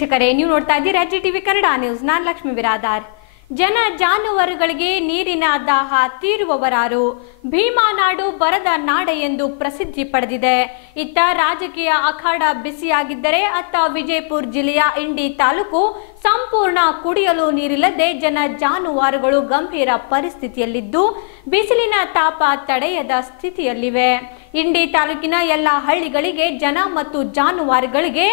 ವೀಕ್ಷಕರೇ, ನೀವು ನೋಡ್ತಾ ಇದ್ದೀರಾ ಜಿಟಿವಿ ಕನ್ನಡ ನ್ಯೂಸ್. ನಾನು ಲಕ್ಷ್ಮೀ ಬಿರಾದಾರ್. ಜನ ಜಾನುವಾರುಗಳಿಗೆ ನೀರಿನ ದಾಹ ತೀರುವವರಾರು. ಭೀಮಾನಾಡು ಬರದ ನಾಡೆ ಎಂದು ಪ್ರಸಿದ್ಧಿ ಪಡೆದಿದೆ. ಇತ್ತ ರಾಜಕೀಯ ಅಖಾಡ ಬಿಸಿಯಾಗಿದ್ದರೆ ಅತ್ತ ವಿಜಯಪುರ ಜಿಲ್ಲೆಯ ಇಂಡಿ ತಾಲೂಕು ಸಂಪೂರ್ಣ ಕುಡಿಯಲು ನೀರಿಲ್ಲದೆ ಜನ ಜಾನುವಾರುಗಳು ಗಂಭೀರ ಪರಿಸ್ಥಿತಿಯಲ್ಲಿದ್ದು ಬಿಸಿಲಿನ ತಾಪ ತಡೆಯದ ಸ್ಥಿತಿಯಲ್ಲಿವೆ. ಇಂಡಿ ತಾಲೂಕಿನ ಎಲ್ಲ ಹಳ್ಳಿಗಳಿಗೆ ಜನ ಮತ್ತು ಜಾನುವಾರುಗಳಿಗೆ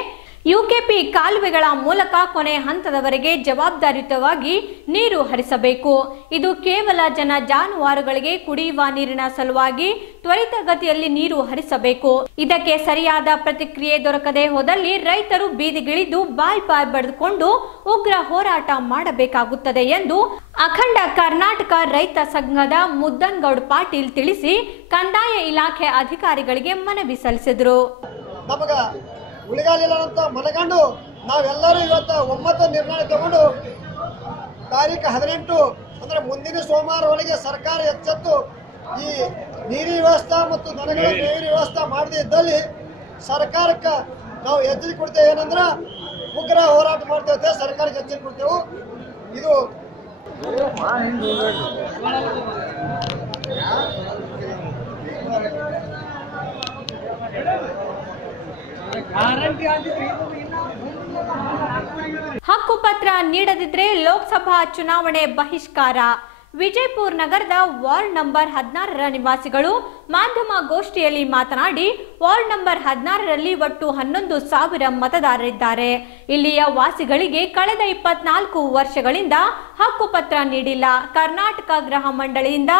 ಯುಕೆಪಿ ಕಾಲುವೆಗಳ ಮೂಲಕ ಕೊನೆ ಹಂತದವರೆಗೆ ಜವಾಬ್ದಾರಿಯುತವಾಗಿ ನೀರು ಹರಿಸಬೇಕು. ಇದು ಕೇವಲ ಜನ ಜಾನುವಾರುಗಳಿಗೆ ಕುಡಿಯುವ ನೀರಿನ ಸಲುವಾಗಿ ತ್ವರಿತಗತಿಯಲ್ಲಿ ನೀರು ಹರಿಸಬೇಕು. ಇದಕ್ಕೆ ಸರಿಯಾದ ಪ್ರತಿಕ್ರಿಯೆ ದೊರಕದೆ ಹೋದಲ್ಲಿ ರೈತರು ಬೀದಿಗಿಳಿದು ಬಾಯ್ ಬಡಿದುಕೊಂಡು ಉಗ್ರ ಹೋರಾಟ ಮಾಡಬೇಕಾಗುತ್ತದೆ ಎಂದು ಅಖಂಡ ಕರ್ನಾಟಕ ರೈತ ಸಂಘದ ಮುದ್ದನಗೌಡ ಪಾಟೀಲ್ ತಿಳಿಸಿ ಕಂದಾಯ ಇಲಾಖೆ ಅಧಿಕಾರಿಗಳಿಗೆ ಮನವಿ ಸಲ್ಲಿಸಿದರು. ಉಳಿಗಾಲಿಲ್ಲ ಅಂತ ಮನಗಂಡು ನಾವೆಲ್ಲರೂ ಇವತ್ತು ಒಮ್ಮತ ನಿರ್ಣಯ ತಗೊಂಡು ತಾರೀಖು 18 ಅಂದ್ರೆ ಮುಂದಿನ ಸೋಮವಾರ ಒಳಗೆ ಸರ್ಕಾರ ಎಚ್ಚೆತ್ತು ಈ ನೀರಿನ ವ್ಯವಸ್ಥೆ ಮತ್ತು ದನಗಳ ನೀರಿನ ವ್ಯವಸ್ಥೆ ಮಾಡದೇ ಇದ್ದಲ್ಲಿ ಸರ್ಕಾರಕ್ಕೆ ನಾವು ಎಚ್ಚರಿಕೆ ಕೊಡ್ತೇವೆ. ಏನಂದ್ರೆ ಉಗ್ರ ಹೋರಾಟ ಮಾಡ್ತೇವೆ, ಸರ್ಕಾರಕ್ಕೆ ಎಚ್ಚರಿಕೆ ಕೊಡ್ತೇವೆ. ಇದು ಹಕ್ಕುಪತ್ರ ನೀಡದಿದ್ರೆ ಲೋಕಸಭಾ ಚುನಾವಣೆ ಬಹಿಷ್ಕಾರ. ವಿಜಯಪುರ ನಗರದ ವಾರ್ಡ್ ನಂಬರ್ 16ರ ನಿವಾಸಿಗಳು ಮಾಧ್ಯಮ ಗೋಷ್ಠಿಯಲ್ಲಿ ಮಾತನಾಡಿ, ವಾರ್ಡ್ ನಂಬರ್ 16ರಲ್ಲಿ ಒಟ್ಟು 11,000 ಮತದಾರರಿದ್ದಾರೆ. ಇಲ್ಲಿಯ ವಾಸಿಗಳಿಗೆ ಕಳೆದ 24 ವರ್ಷಗಳಿಂದ ಹಕ್ಕುಪತ್ರ ನೀಡಿಲ್ಲ. ಕರ್ನಾಟಕ ಗೃಹ ಮಂಡಳಿಯಿಂದ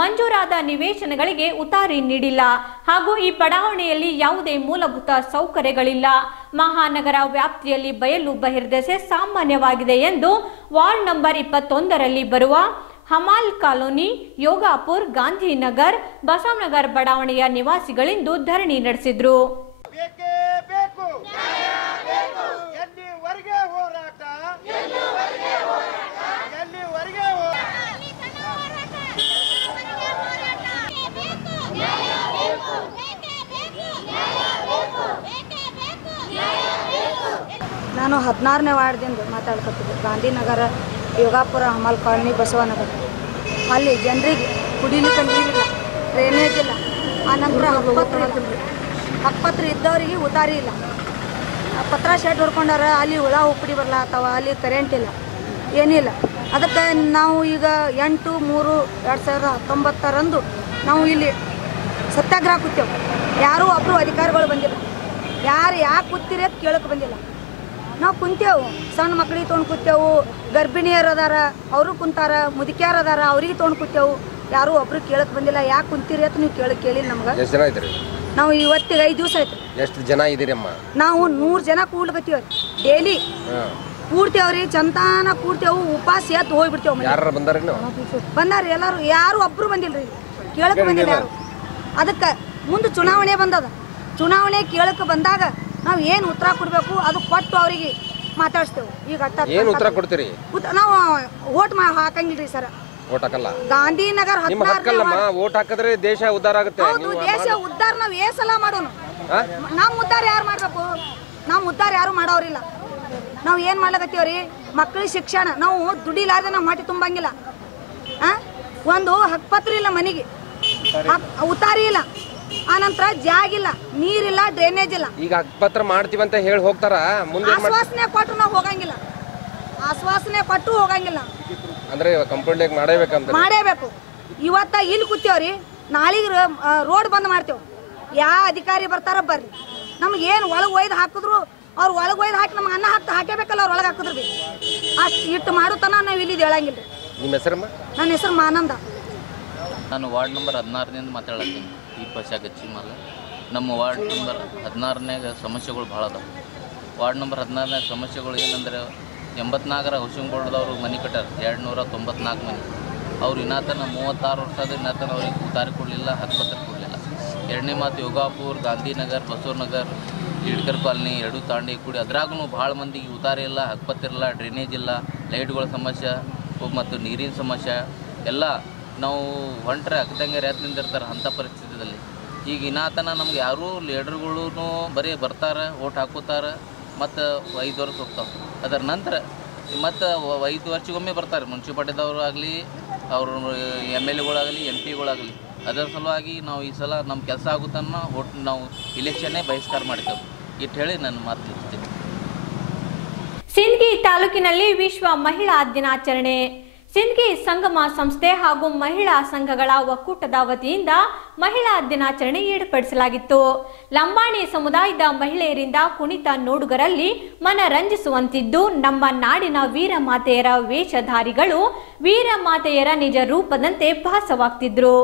ಮಂಜೂರಾದ ನಿವೇಶನಗಳಿಗೆ ಉತಾರಿ ನೀಡಿಲ್ಲ. ಹಾಗೂ ಈ ಬಡಾವಣೆಯಲ್ಲಿ ಯಾವುದೇ ಮೂಲಭೂತ ಸೌಕರ್ಯಗಳಿಲ್ಲ. ಮಹಾನಗರ ವ್ಯಾಪ್ತಿಯಲ್ಲಿ ಬಯಲು ಬಹಿರ್ದೆಸೆ ಸಾಮಾನ್ಯವಾಗಿದೆ ಎಂದು ವಾರ್ಡ್ ನಂಬರ್ 21ರಲ್ಲಿ ಬರುವ ಹಮಾಲ್ ಕಾಲೋನಿ, ಯೋಗಾಪುರ್, ಗಾಂಧಿನಗರ್, ಬಸವನಗರ್ ಬಡಾವಣೆಯ ನಿವಾಸಿಗಳಿಂದು ಧರಣಿ ನಡೆಸಿದ್ರು. ನಾನು 16ನೇ ವಾರ್ಡ್ದಿಂದ ಮಾತಾಡ್ಕೊತಿದ್ದೆ. ಗಾಂಧಿನಗರ, ಯೋಗಾಪುರ, ಹಮಾಲ್ ಕಾಲೋನಿ, ಬಸವನಗರ. ಅಲ್ಲಿ ಜನರಿಗೆ ಕುಡಿಲಿಕ್ಕೆ ನೀರಿಲ್ಲ, ಡ್ರೈನೇಜ್ ಇಲ್ಲ. ಆನಂತರ ಹಕ್ಕುಪತ್ರ ಇದ್ದವರಿಗೆ ಉತಾರಿ ಇಲ್ಲ. ಪತ್ರ ಶೆಡ್ ಹೊಡ್ಕೊಂಡಾರ, ಅಲ್ಲಿ ಹುಳ ಉಪ್ಪಡಿ ಬರ್ಲಾತ್ತವ, ಅಲ್ಲಿ ಕರೆಂಟ್ ಇಲ್ಲ, ಏನಿಲ್ಲ. ಅದಕ್ಕೆ ನಾವು ಈಗ 8/3/2019 ನಾವು ಇಲ್ಲಿ ಸತ್ಯಾಗ್ರಹ ಕೂತೇವೆ. ಯಾರೂ ಒಬ್ಬರು ಅಧಿಕಾರಿಗಳು ಬಂದಿಲ್ಲ. ಯಾಕೆ ಕೂತೀರಿ ಅಂತ ಕೇಳಕ್ಕೆ ಬಂದಿಲ್ಲ. ನಾವು ಕುಂತೇವು, ಸಣ್ಣ ಮಕ್ಕಳಿಗೆ ತೊಗೊಂಡು ಕೂತೇವು, ಗರ್ಭಿಣಿಯರು ಅದಾರ ಅವರು ಕುಂತಾರ, ಮುದುಕಿಯರು ಅದಾರ ಅವ್ರಿಗೆ ತೊಗೊಂಡು ಕೂತೇವು. ಯಾರೂ ಒಬ್ರು ಕೇಳಕ್ಕೆ ಬಂದಿಲ್ಲ. ಯಾಕೆ ಕುಂತೀರಿ ಅಂತ ನೀವು ಕೇಳಿ ನಮ್ಗೆ. ಎಷ್ಟು ಜನ ಇದ್ರಿ? ನಾವು ಇವತ್ತಿಗೆ 5 ದಿವಸ ಆಯ್ತು. ಎಷ್ಟು ಜನ ಇದ್ದೀರಮ್ಮ? ನಾವು 100 ಜನ ಕೂಡ್ಲಕತ್ತೀವಿ. ಡೈಲಿ ಕೂಡ್ತೇವ್ರಿ, ಚಂತಾನ ಕೂಡ್ತೇವು, ಉಪವಾಸ ಎದ್ದು ಹೋಗ್ಬಿಡ್ತೇವೆ. ಯಾರು ಬಂದಾರ? ಬಂದಾರ ಎಲ್ಲರೂ, ಯಾರು ಒಬ್ರು ಬಂದಿಲ್ರಿ, ಕೇಳಕ್ಕೆ ಬಂದಿಲ್ಲ ಯಾರು. ಅದಕ್ಕೆ ಮುಂದೆ ಚುನಾವಣೆ ಬಂದದ. ಚುನಾವಣೆ ಕೇಳಕ್ಕೆ ಬಂದಾಗ ನಾವು ಏನು ಉತ್ತರ ಕೊಡಬೇಕು ಅದು ಕೊಟ್ಟು ಅವರಿಗೆ ಮಾತಾಡ್ಸ್ತೇವೆ. ಈಗ ಏನು ಉತ್ತರ ಕೊಡ್ತೀರಿ? ನಾವು ಓಟ್ ಹಾಕಂಗಿಲ್ರಿ ಸರ್. ಓಟ್ ಹಾಕಲ್ಲ. ಗಾಂಧಿನಗರ್ ಓಟ್ ಹಾಕಿದ್ರೆ ದೇಶ ಉದ್ಧಾರ ಆಗುತ್ತೆ. ಹೌದು, ದೇಶ ಉದ್ಧಾರ ನಾವು ಸಲ ಮಾಡೋಣ. ನಮ್ಮ ಉದ್ಧಾರ ಯಾರು ಮಾಡ್ಬೇಕು? ನಮ್ಮ ಉದ್ಧಾರ ಯಾರು ಮಾಡೋರಿಲ್ಲ. ನಾವು ಏನು ಮಾಡ್ಲಕತ್ತೀವ್ರಿ? ಮಕ್ಕಳಿಗೆ ಶಿಕ್ಷಣ ನಾವು ದುಡಿಲಾರ್ದೆ ನಾವು ಮಾಟಿ ತುಂಬಂಗಿಲ್ಲ. ಒಂದು ಹಕ್ಕುಪತ್ರ ಇಲ್ಲ, ಮನೆಗೆ ಉತಾರಿ ಇಲ್ಲ, ಆನಂತರ ಜಾಗಿಲ್ಲ, ನೀರಿಲ್ಲ, ಡ್ರೈನೇಜ್ ಇಲ್ಲ. ಈಗ ಹಕ್ಕುಪತ್ರ ಮಾಡ್ತೀವಂತ ಹೇಳಿ ಹೋಗ್ತಾರ, ಮುಂದೆ ಆಶ್ವಾಸನೆ ಕೊಟ್ಟು ನಾವು ಹೋಗಂಗಿಲ್ಲ. ಆಶ್ವಾಸನೆ ಕೊಟ್ಟು ಹೋಗಂಗಿಲ್ಲ ಅಂದ್ರೆ ಕಂಪ್ಲೇಂಟ್ ಮಾಡೇಬೇಕು. ಇವತ್ತ ಇಲ್ಲಿ ಕೂತೇವ್ರಿ, ನಾಳೆಗೆ ರೋಡ್ ಬಂದ್ ಮಾಡ್ತೇವೆ. ಯಾವ ಅಧಿಕಾರಿ ಬರ್ತಾರ ಬರ್ರಿ, ನಮ್ಗೆ ಏನು ಒಳಗೆ ಒಯ್ದು ಹಾಕಿದ್ರು ಅವ್ರು ಒಳಗೆ ಒಯ್ದು ಹಾಕಿ ನಮ್ಗೆ ಅನ್ನ ಹಾಕಬೇಕಲ್ಲ, ಅವ್ರು ಒಳಗೆ ಹಾಕಿದ್ರು ಬಿ ಅಷ್ಟು ಇಟ್ಟು ಮಾಡುತ್ತಾನ ನಾವು ಇಲ್ಲಿ ಹೇಳಂಗಿಲ್ಲ. ನಿಮ್ಮ ಹೆಸರಮ್ಮ? ನನ್ನ ಹೆಸರು ಮಾನಂದ. ನಾನು ವಾರ್ಡ್ ನಂಬರ್ 16ರಿಂದ ಮಾತಾಡತ್ತೀನಿ. ಈ ಪಶಾ ಗಚ್ಚಿಮಲ್ಲ. ನಮ್ಮ ವಾರ್ಡ್ ನಂಬರ್ 16ನ್ಯಾಗ ಸಮಸ್ಯೆಗಳು ಭಾಳ ಅದಾವೆ. ವಾರ್ಡ್ ನಂಬರ್ 16ನ್ಯಾಗ ಸಮಸ್ಯೆಗಳು ಏನಂದರೆ 84ರ ಹೌಸಿಂಗ್ ಬೋರ್ಡ್ದವರು ಮನೆ ಕಟ್ಟಾರ, 294 ಮನೆ. ಅವ್ರು ಇನ್ನತನ 36 ವರ್ಷದ ಇನ್ನತನ ಅವ್ರಿಗೆ ಉತಾರಿ ಕೊಡಲಿಲ್ಲ, ಹಕ್ಕುಪತ್ರ ಕೊಡಲಿಲ್ಲ. ಎರಡನೇ ಮಾತು ಯೋಗಾಪುರ್, ಗಾಂಧಿನಗರ್, ಬಸವನಗರ್, ಈಡ್ಕರ್ ಕಾಲನಿ, ಎರಡು ತಾಂಡಿ ಕೂಡಿ ಅದ್ರಾಗೂ ಭಾಳ ಮಂದಿಗೆ ಉತಾರಿ ಇಲ್ಲ, ಹಕ್ಕುಪತ್ರ ಇಲ್ಲ, ಡ್ರೈನೇಜ್ ಇಲ್ಲ, ಲೈಟ್ಗಳ ಸಮಸ್ಯೆ ಮತ್ತು ನೀರಿನ ಸಮಸ್ಯೆ ಎಲ್ಲ. ನಾವು ಹೊಂಟ್ರೆ ಅಕ್ಕದಂಗೆ ರ್ಯಾತ್ನಿಂದ ಇರ್ತಾರೆ ಅಂಥ ಪರಿಸ್ಥಿತಿಯಲ್ಲಿ. ಈಗ ಇನ್ನತನ ನಮ್ಗೆ ಯಾರೂ ಲೀಡರ್ಗಳೂ ಬರೀ ಬರ್ತಾರೆ, ಓಟ್ ಹಾಕೋತಾರೆ, ಮತ್ತು 5 ವರ್ಷ ಹೋಗ್ತಾವೆ. ಅದರ ನಂತರ ಮತ್ತು 5 ವರ್ಷಕ್ಕೊಮ್ಮೆ ಬರ್ತಾರೆ ಮುನ್ಸಿಪಾಲ್ಟಿದವರು ಆಗಲಿ, ಅವರು MLAಗಳಾಗಲಿ MP ಗಳಾಗಲಿ. ಅದರ ಸಲುವಾಗಿ ನಾವು ಈ ಸಲ ನಮ್ಮ ಕೆಲಸ ಆಗುತ್ತನ್ನ ಒಟ್ಟು ನಾವು ಇಲೆಕ್ಷನ್ನೇ ಬಹಿಷ್ಕಾರ ಮಾಡಿದ್ದೆವು. ಇಟ್ಟು ಹೇಳಿ ನನ್ನ ಮಾತು ಮುಗಿಸ್ತೀನಿ. ಸಿಂದಗಿ ತಾಲೂಕಿನಲ್ಲಿ ವಿಶ್ವ ಮಹಿಳಾ ದಿನಾಚರಣೆ. ಸಿಂದಗಿ ಸಂಗಮ ಸಂಸ್ಥೆ ಹಾಗೂ ಮಹಿಳಾ ಸಂಘಗಳ ಒಕ್ಕೂಟದ ವತಿಯಿಂದ ಮಹಿಳಾ ದಿನಾಚರಣೆ ಏರ್ಪಡಿಸಲಾಗಿತ್ತು. ಲಂಬಾಣಿ ಸಮುದಾಯದ ಮಹಿಳೆಯರಿಂದ ಕುಣಿತ ನೋಡುಗರಲ್ಲಿ ಮನರಂಜಿಸುವಂತಿದ್ದು, ನಮ್ಮ ನಾಡಿನ ವೀರಮಾತೆಯರ ವೇಷಧಾರಿಗಳು ವೀರಮಾತೆಯರ ನಿಜ ರೂಪದಂತೆ ಭಾಸವಾಗ್ತಿದ್ರು.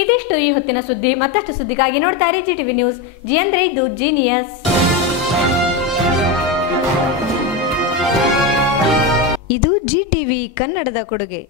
ಇದಿಷ್ಟು ಈ ಹೊತ್ತಿನ ಸುದ್ದಿ. ಮತ್ತಷ್ಟು ಸುದ್ದಿಗಾಗಿ ನೋಡ್ತಾ ಇರಿ GTV ನ್ಯೂಸ್. ಜಿ ಅಂದ್ರೆ ಇದು ಜೀನಿಯಸ್. ಇದು GTV ಕನ್ನಡದ ಕೊಡುಗೆ.